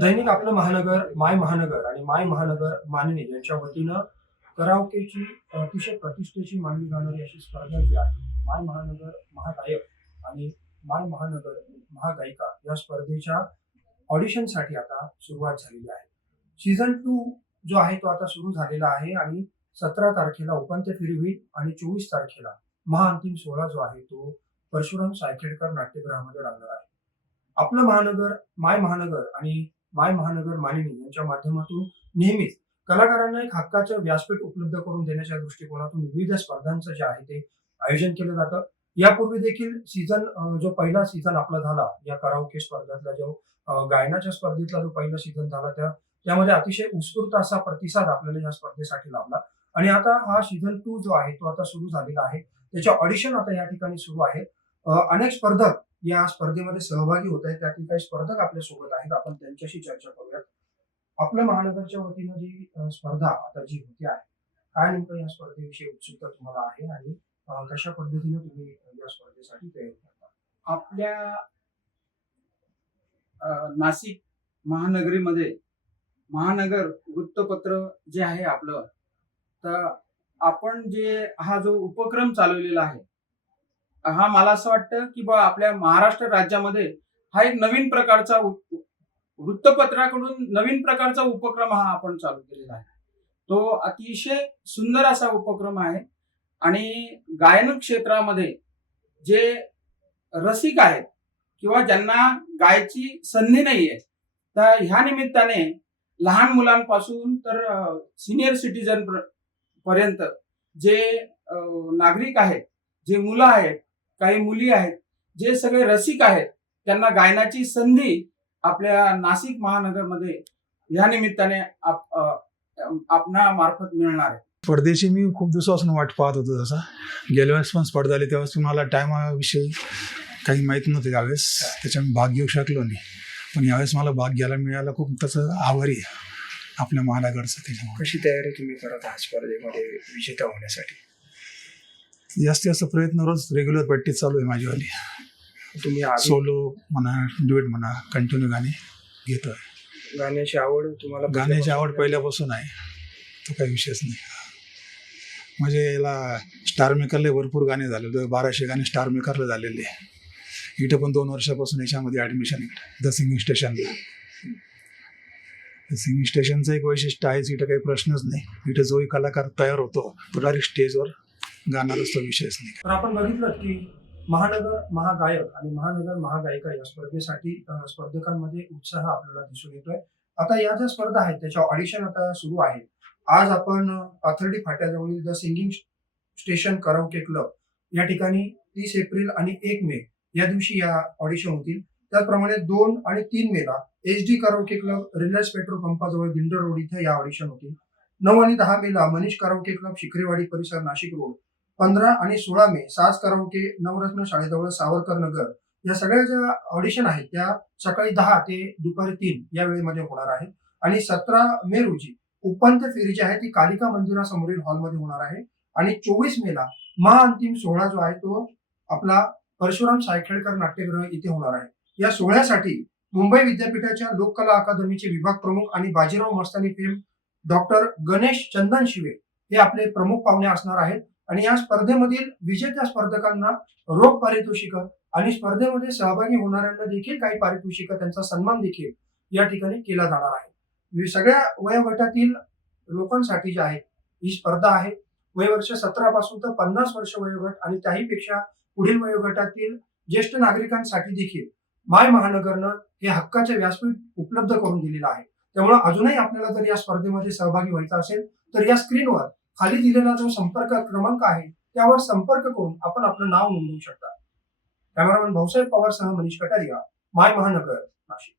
दैनिक आपलं महानगर, माय महानगर आणि माय महानगर मानिनी यांच्या वतीनं कराओकेची अतिशय प्रतिष्ठेची मानली जाणारी अशी स्पर्धा जी आहे, माय महानगर महागायक आणि माय महानगर महागायिका या स्पर्धेच्या ऑडिशनसाठी आता सुरुवात झालेली आहे. सीझन 2 जो आहे तो आता सुरू झालेला आहे आणि 17 तारखेला उपांत्य फेरी होईल आणि 24 तारखेला महाअंतिम सोहळा जो आहे तो परशुराम सायखेडकर नाट्यगृहामध्ये रंगणार आहे. आपलं महानगर, माय महानगर आणि माय महानगर मानिनी यांच्या माध्यमातून नेहमीच कलाकारांना एक हक्काचं व्यासपीठ उपलब्ध करून देण्याच्या दृष्टिकोनातून विविध स्पर्धांचं जे आहे ते आयोजन केलं जातं. यापूर्वी देखील जो पहिला सीझन आपला झाला या कराओके स्पर्धेतला जो गायनाच्या स्पर्धेतला जो पहिला सीझन झाला त्यामध्ये अतिशय उत्स्फूर्त असा प्रतिसाद आपल्याला या स्पर्धेसाठी लाभला आणि आता हा सीझन 2 जो आहे तो आता सुरू झालेला आहे. त्याचे ऑडिशन आता या ठिकाणी सुरू आहे. अनेक स्पर्धक या स्पर्धेमध्ये सहभागी होत आहेत. त्यातील काही स्पर्धक आपल्या सोबत आहेत. आपण त्यांच्याशी चर्चा करूयात. आपल्या महानगरच्या वतीनं जी स्पर्धा आता जी होते आहे, काय नेमकं या स्पर्धेविषयी उत्सुकता तुम्हाला आहे आणि कशा पद्धतीने तुम्ही या स्पर्धेसाठी तयारी करता? आपल्या नाशिक महानगरीमध्ये महानगर वृत्तपत्र जे आहे आपलं, तर आपण जे हा जो उपक्रम चालवलेला आहे, हा मला असं वाटतं की बा आपल्या महाराष्ट्र राज्यामध्ये हा एक नवीन प्रकारचा वृत्तपत्राकडून नवीन प्रकारचा उपक्रम हा आपण चालू केलेला आहे. तो अतिशय सुंदर असा उपक्रम आहे आणि गायन क्षेत्रामध्ये जे रसिक आहेत किंवा ज्यांना गायची संधी नाहीये, तर ह्या निमित्ताने लहान मुलांपासून तर सिनियर सिटीजन पर्यंत जे नागरिक आहेत, जे मुलं आहेत, काही मुली आहेत, जे सगळे रसिक आहेत, त्यांना गायनाची संधी आपल्या नाशिक महानगरमध्ये या निमित्ताने आपणा मार्फत मिळणार आहे. स्पर्धेची मी खूप दिवसापासून वाट पाहत होतो. जसा गेल्या वेळेस पण स्पर्धा आली त्यावेळेस मला टायमाविषयी काही माहीत नव्हते त्यावेळेस, त्याच्यामुळे भाग घेऊ शकलो नाही. पण यावेळेस मला भाग घ्यायला मिळाला, खूप त्याचं आभारी आहे आपल्या महानगरचं. त्याच्यामुळे कशी तयारी तुम्ही करत आहात स्पर्धेमध्ये विजेता होण्यासाठी? जास्तीत जास्त प्रयत्न रोज रेग्युलर प्रॅक्टिस चालू आहे माझीवाली. तुम्ही सोलो म्हणा, ड्युएट म्हणा, कंटिन्यू गाणे घेतोय. गाण्याची आवड तुम्हाला? गाण्याची आवड पहिल्यापासून आहे, तो काही विषयच नाही. म्हणजे याला स्टार मेकरला भरपूर गाणे झालेले, 1200 गाणे स्टार मेकरला झालेले. इथं पण 2 वर्षापासून याच्यामध्ये ऍडमिशन इकडे द सिंगिंग स्टेशनला. सिंगिंग स्टेशनचं एक वैशिष्ट्य आहेच, इथं काही प्रश्नच नाही. इथं जोही कलाकार तयार होतो तो डायरेक्ट स्टेजवर गाणारच, तो विषयच नाही. तर आपण बघितलं की महानगर महागायक आणि महानगर महागायिका या स्पर्धेसाठी स्पर्धकांमध्ये उत्साह आपल्याला दिसून येतोय. आता या ज्या स्पर्धा आहेत त्याच्या ऑडिशन आता सुरू आहे. आज आपण पाथर्डी फाट्याजवळील the singing station karaoke club या ठिकाणी 30 एप्रिल आणि 1 मे या दिवशी या ऑडिशन होतील. त्याचप्रमाणे 2 आणि 3 मेला HD karaoke club Reliance petrol पंपाजवळ दिंडर रोड इथे या ऑडिशन होतील. 9 आणि 10 मेला मनीष कराओके क्लब शिक्रेवाडी परिसर नाशिक रोड. 15 आणि 16 मे साज कराओके नवरत्न शाळेजवळ सावरकर नगर. या सगळ्या ज्या ऑडिशन आहेत त्या सकाळी 10 ते दुपारी 3 या वेळेमध्ये होणार आहे. आणि 17 मे रोजी उपांत्य फेरी जी आहे ती कालिका मंदिरासमोरील हॉलमध्ये होणार आहे. आणि 24 मेला महाअंतिम सोहळा जो आहे तो आपला परशुराम सायखेडकर नाट्यगृह इथे होणार आहे. या सोहळ्यासाठी मुंबई विद्यापीठाच्या लोककला अकादमीचे विभाग प्रमुख आणि बाजीराव मस्तानी फेम डॉक्टर गणेश चंदन शिवे हे आपले प्रमुख पाहुणे असणार आहेत. आणि या स्पर्धेमधील विजेत्या स्पर्धकांना रोख पारितोषिक आणि स्पर्धेमध्ये सहभागी होणाऱ्यांना देखील काही पारितोषिक, त्यांचा सन्मान देखील या ठिकाणी केला जाणार आहे. सगळ्या वयोगटातील लोकांसाठी जे आहे ही स्पर्धा आहे. वयवर्ष 17 पासून तर 50 वर्ष वयोगट आणि त्याहीपेक्षा पुढील वयोगटातील ज्येष्ठ नागरिकांसाठी देखील माय महानगरनं हे हक्काचे व्यासपीठ उपलब्ध करून दिलेलं आहे. त्यामुळे अजूनही आपल्याला जर या स्पर्धेमध्ये सहभागी व्हायचं असेल तर या स्क्रीनवर खाली दिलेला जो संपर्क क्रमांक आहे त्यावर संपर्क करून आपण आपलं नाव नोंदवू शकता. कॅमेरामॅन भाऊसाहेब पवारसह मनीष कटारिया, माय महानगर, नाशिक.